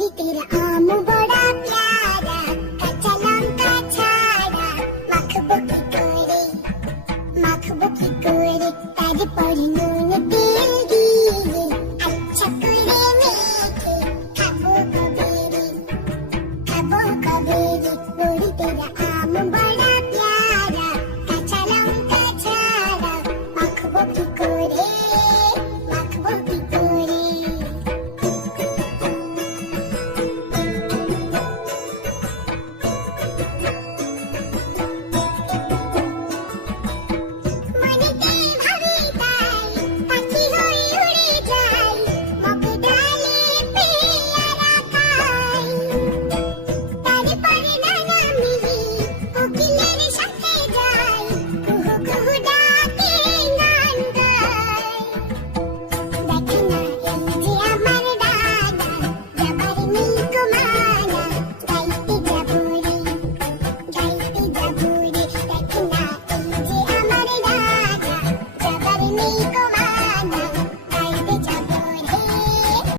तेरा आम बड़ा प्यारा, कच्चा लंका छाड़ा, माखबो की करे तारपर নুন তেল দিয়ে আচ্ছা করে মেখে খাবো কবেরে বড়ি तेरा आम बड़ा प्यारा, कच्चा लंका छाड़ा, माखबो की करे me